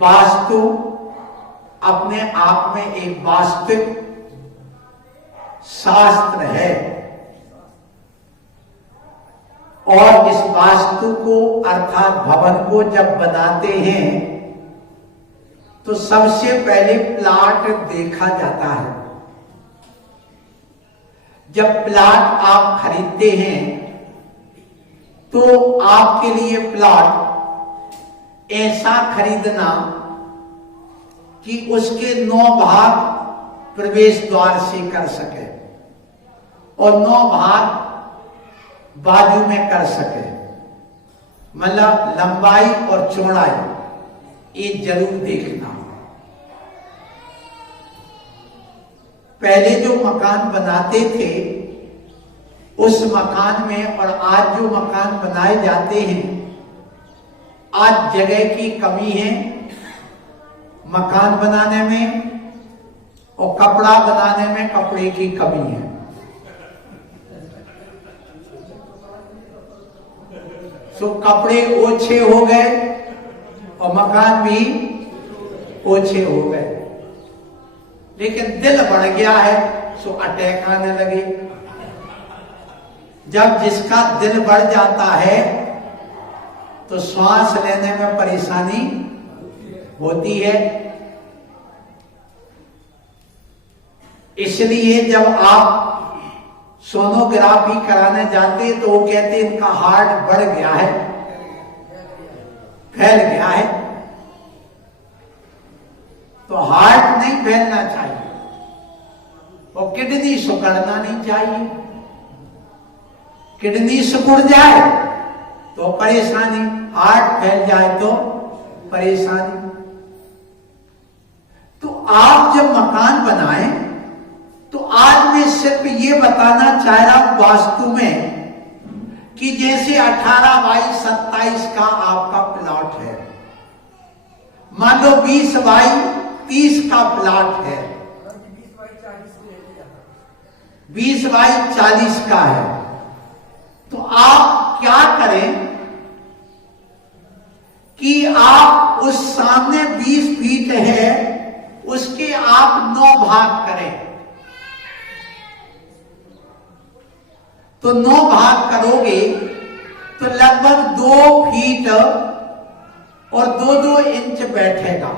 वास्तु अपने आप में एक वास्तविक शास्त्र है और इस वास्तु को अर्थात भवन को जब बनाते हैं तो सबसे पहले प्लाट देखा जाता है। जब प्लाट आप खरीदते हैं तो आपके लिए प्लॉट ऐसा खरीदना कि उसके 9 भाग प्रवेश द्वार से कर सके और 9 भाग बाजू में कर सके, मतलब लंबाई और चौड़ाई ये जरूर देखना। पहले जो मकान बनाते थे उस मकान में और आज जो मकान बनाए जाते हैं, आज जगह की कमी है मकान बनाने में और कपड़ा बनाने में कपड़े की कमी है। तो कपड़े ओछे हो गए और मकान भी ओछे हो गए, लेकिन दिल बढ़ गया है सो अटैक आने लगे। जब जिसका दिल बढ़ जाता है तो श्वास लेने में परेशानी होती है। इसलिए जब आप सोनोग्राफी कराने जाते तो वो कहते इनका हार्ट बढ़ गया है, फैल गया है। तो हार्ट नहीं फैलना चाहिए और किडनी सुकड़ना नहीं चाहिए। किडनी सिकुड़ जाए तो परेशानी, हार्ट फैल जाए तो परेशानी। तो आप जब मकान बनाएं तो आज मैं सिर्फ ये बताना चाह रहा हूं वास्तु में कि जैसे 18 बाई 27 का आपका प्लॉट है, मान लो 20 बाई 30 का प्लॉट है, 20 बाई 40 का है, तो आप क्या करें कि आप उस सामने 20 फीट है उसके आप 9 भाग करें। तो 9 भाग करोगे तो लगभग 2 फीट और 2-2 इंच बैठेगा।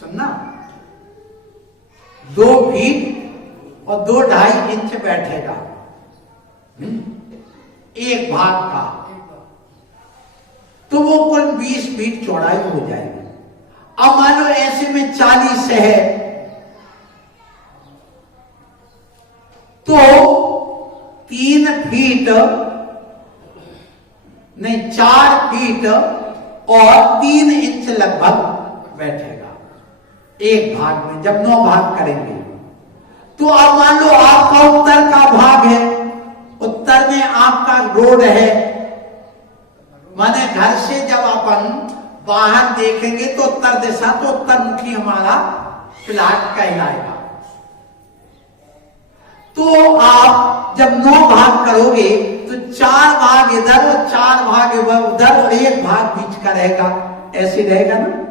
सुनना, 2 फीट और 2-2.5 इंच बैठेगा एक भाग का, तो वो कुल 20 फीट चौड़ाई हो जाएगी। अब मान लो ऐसे में 40 है तो 3 फीट नहीं 4 फीट और 3 इंच लगभग बैठेगा एक भाग में, जब 9 भाग करेंगे। तो अब मान लो आपका उत्तर का भाग है, उत्तर में आपका रोड है, माने घर से जब अपन बाहर देखेंगे तो उत्तर दिशा, तो उत्तर मुखी हमारा प्लाट कहलाएगा। तो आप जब 9 भाग करोगे तो 4 भाग इधर और 4 भाग उधर और 1 भाग बीच का रहेगा, ऐसे रहेगा ना।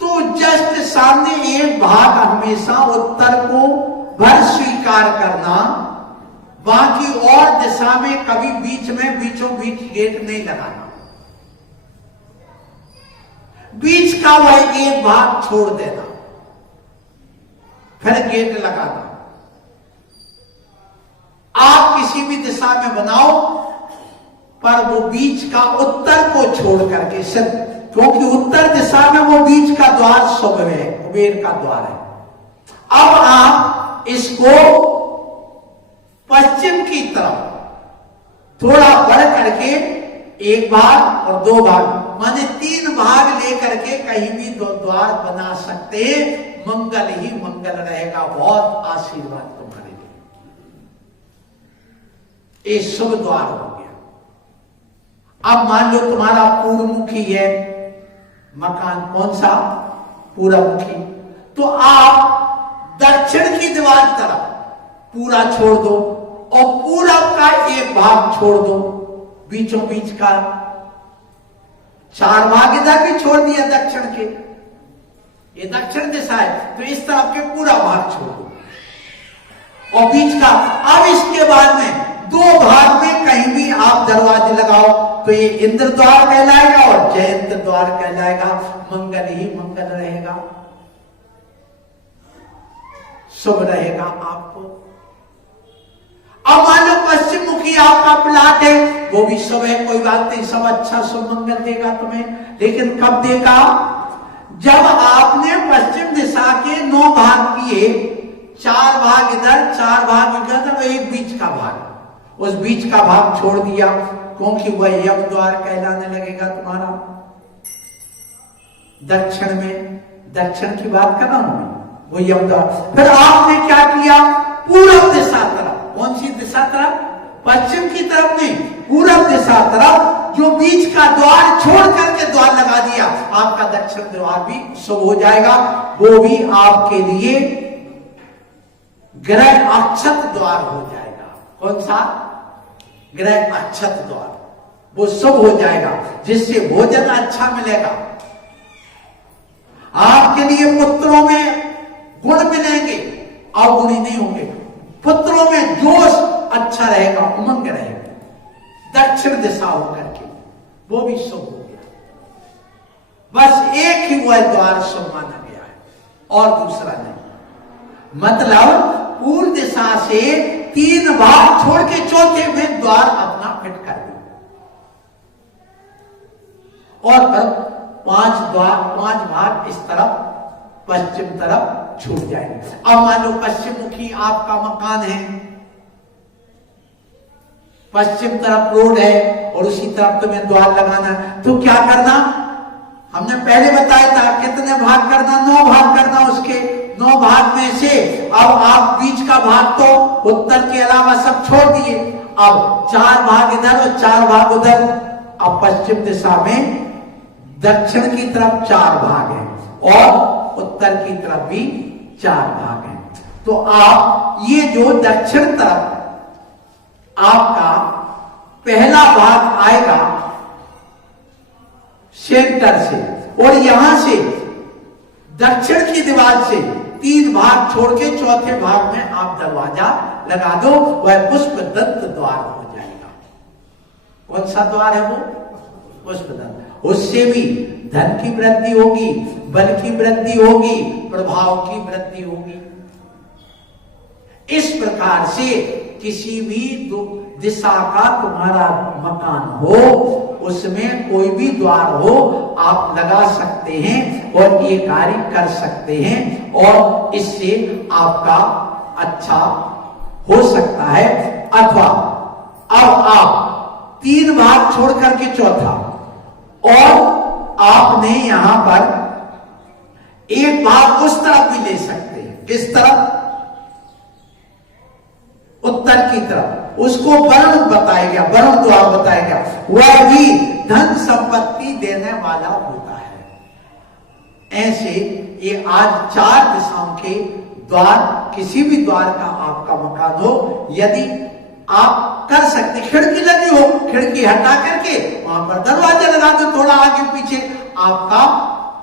तो जस्ट सामने 1 भाग हमेशा उत्तर को भर स्वीकार करना, बाकी और दिशा में कभी बीच में बीचों बीच गेट नहीं लगाना। बीच का वह 1 भाग छोड़ देना, फिर गेट लगाना। आप किसी भी दिशा में बनाओ पर वो बीच का उत्तर को छोड़ करके सिर्फ, क्योंकि उत्तर दिशा में वो बीच का द्वार शुभ है, कुबेर का द्वार है। अब आप इसको पश्चिम की तरफ थोड़ा बढ़ करके 1 भाग और 2 भाग माने 3 भाग लेकर के कहीं भी 2 द्वार बना सकते हैं। मंगल ही मंगल रहेगा, बहुत आशीर्वाद तुम्हारे लिए। ये शुभ द्वार हो गया। अब मान लो तुम्हारा पूर्वमुखी है मकान, कौन सा? पूर्वमुखी। तो आप दक्षिण की दीवार तरफ पूरा छोड़ दो और पूरब का 1 भाग छोड़ दो बीचों बीच का। 4 भाग इधर भी छोड़ दिया दक्षिण के, ये दक्षिण दिशा है, तो इस तरफ के पूरा भाग छोड़ दो और बीच का। अब इसके बाद में 2 भाग में कहीं भी आप दरवाजे लगाओ तो ये इंद्र द्वार कहलाएगा और जयंत द्वार कहलाएगा। मंगल ही मंगल रहेगा, शुभ रहेगा आपको। अब मान लो पश्चिम मुखी आपका प्लाट है, वो भी शुभ है, कोई बात नहीं, सब अच्छा शुभ मंगल देगा तुम्हें। लेकिन कब देगा? जब आपने पश्चिम दिशा के 9 भाग किए, 4 भाग इधर 4 भाग इधर, तो एक बीच का भाग, उस बीच का भाग छोड़ दिया, क्योंकि वह यम द्वार कहलाने लगेगा तुम्हारा। दक्षिण में, दक्षिण की बात कर रहा हूं मैं, वो यम द्वार। फिर आपने क्या किया? पूरब दिशा तरफ, कौन सी दिशा तरफ? पश्चिम की तरफ नहीं, पूरब दिशा तरफ जो बीच का द्वार छोड़ करके द्वार लगा दिया, आपका दक्षिण द्वार भी शुभ हो जाएगा। वो भी आपके लिए ग्रह अक्षत द्वार हो जाएगा। कौन सा? ग्रह अक्षत द्वार, वो शुभ हो जाएगा, जिससे भोजन अच्छा मिलेगा आपके लिए। पुत्रों में गुण मिलेंगे, अवगुणी नहीं होंगे। पुत्रों में जोश अच्छा रहेगा, उमंग रहेगा। दक्षिण दिशा होकर के वो भी शुभ हो गया। बस एक ही वह द्वार शुभ माना गया है और दूसरा नहीं। मतलब पूर्व दिशा से 3 भाग छोड़ के चौथे में द्वार अपना फिट कर दो और तब 5 भाग इस तरफ पश्चिम तरफ छूट जाएंगे। अब मान लो पश्चिम मुखी आपका मकान है, पश्चिम तरफ रोड है और उसी तरफ तुम्हें द्वार लगाना, तो क्या करना? हमने पहले बताया था कितने भाग करना? 9 भाग करना। उसके 9 भाग में से अब आप बीच का भाग तो उत्तर के अलावा सब छोड़ दिए, अब 4 भाग इधर और 4 भाग उधर। अब पश्चिम दिशा में दक्षिण की तरफ 4 भाग है और उत्तर की तरफ भी 4 भाग हैं। तो आप ये जो दक्षिण तरफ आपका पहला भाग आएगा सेंटर से, और यहां से दक्षिण की दीवार से 3 भाग छोड़ के चौथे भाग में आप दरवाजा लगा दो, वह पुष्प दंत द्वार हो जाएगा। कौन सा द्वार है वो? पुष्प दंत। उससे भी धन की वृद्धि होगी, बल की वृद्धि होगी, प्रभाव की वृद्धि होगी। इस प्रकार से किसी भी दिशा का तुम्हारा मकान हो, उसमें कोई भी द्वार हो, आप लगा सकते हैं और ये कार्य कर सकते हैं और इससे आपका अच्छा हो सकता है। अथवा अब आप 3 भाग छोड़ करके चौथा, और आपने यहां पर एक भाग उस तरफ भी ले सकते हैं। किस तरफ? उत्तर की तरफ। उसको वरुण बताया गया, वरुण द्वार बताया गया। वह भी धन संपत्ति देने वाला होता है। ऐसे ये आज 4 दिशाओं के द्वार, किसी भी द्वार का आपका मकान हो, यदि आप कर सकते, खिड़की लगी हो, खिड़की हटा करके वहां पर दरवाजा लगा दो, थोड़ा आगे पीछे, आपका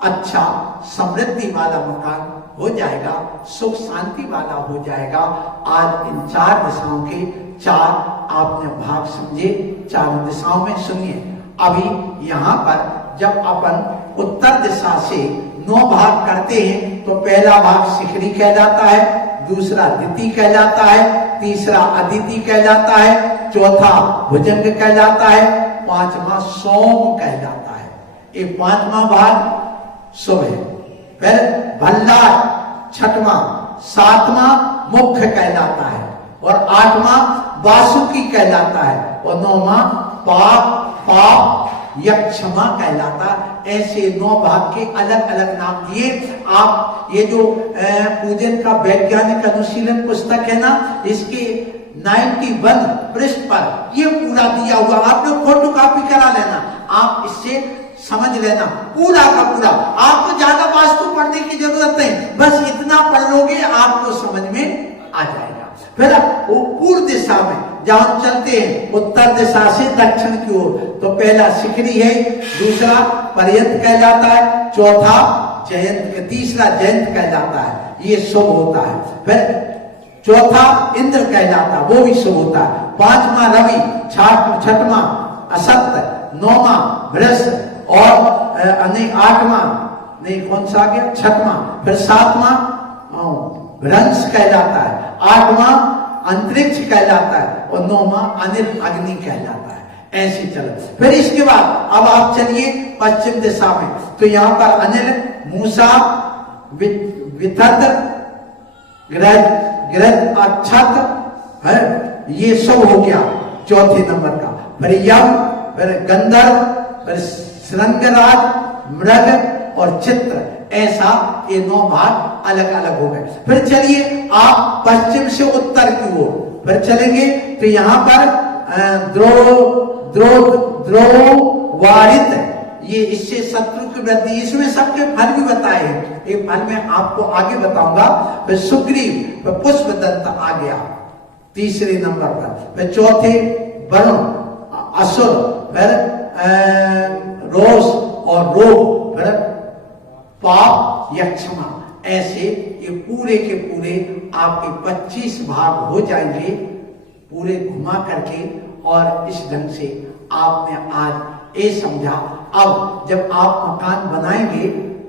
अच्छा समृद्धि वाला मकान हो जाएगा, सुख शांति वाला हो जाएगा। आज इन 4 दिशाओं के 4 आपने भाग समझे, 4 दिशाओं में सुनिए। अभी यहाँ पर जब अपन उत्तर दिशा से 9 भाग करते हैं तो पहला भाग शिखरी कहलाता है, दूसरा द्वितीय कहलाता है, तीसरा अदिति कहलाता है, चौथा भुजंग कहलाता है, 5वां सोम कहलाता है। ये 5वां भाग शुभ है। फिर भल्ला 6वां, 7वां मुख्य कहलाता है और 8वां वासुकी कहलाता है और 9वां पाप यक्षमा कहलाता। ऐसे 9 भाग के अलग अलग नाम दिए। आप ये जो पूजन का वैज्ञानिक अनुशीलन पुस्तक है ना, इसके 91 पृष्ठ पर ये पूरा दिया हुआ, आप लोग फोटो कॉपी करा लेना, आप इससे समझ लेना पूरा का पूरा। आपको ज्यादा वास्तु पढ़ने की जरूरत नहीं, बस इतना पढ़ लोगे आपको समझ में आ जाएगा। फिर वो पूर्व दिशा में जहां चलते हैं उत्तर दिशा से दक्षिण की ओर, तो पहला शिखरी है, दूसरा पर्यंत कहलाता है, चौथा जयंत, तीसरा जयंत कहलाता है, ये शुभ होता है। फिर चौथा इंद्र कहलाता है, वो भी शुभ होता है। पांचवा रवि, छठवां असत्य, नौवां वृष और आठवां नहीं कौन सा आ गया, छठवां, फिर सातवां भ्रंश कहलाता है, आठवां अंतरिक्ष कहलाता है और नौवां अनिल अग्नि कहलाता है। ऐसे चलो। फिर इसके बाद अब आप चलिए पश्चिम दिशा में, तो यहाँ पर अनिल, मूसा, विथद, गृह, अक्षत है, ये सब हो गया चौथे नंबर का। फिर यम, फिर गंधर्व, फिर श्रृंगराज, मृग और चित्र, ऐसा ये 9 भाग अलग अलग हो गए। फिर चलिए आप पश्चिम से उत्तर की ओर फिर चलेंगे, तो यहाँ पर द्रोवारित, ये इससे शत्रु की वृद्धि, इसमें सबके फल भी बताए हैं, एक फल में आपको आगे बताऊंगा। फिर सुग्रीव, फिर पुष्पदंत आ गया तीसरे नंबर पर, फिर चौथे वरुण, असुर, फिर रोष और रोग, फिर पाप, यक्षमा, ऐसे ये पूरे के पूरे आपके 25 भाग हो जाएंगे पूरे घुमा करके। और इस ढंग से आपने आज ये समझा। अब जब आप मकान बनाएंगे,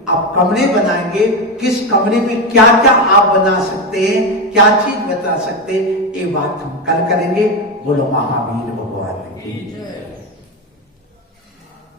आप कमरे बनाएंगे, किस कमरे में क्या क्या आप बना सकते हैं, क्या चीज बता सकते हैं, ये बात हम कल करेंगे। बोलो महावीर भगवान की।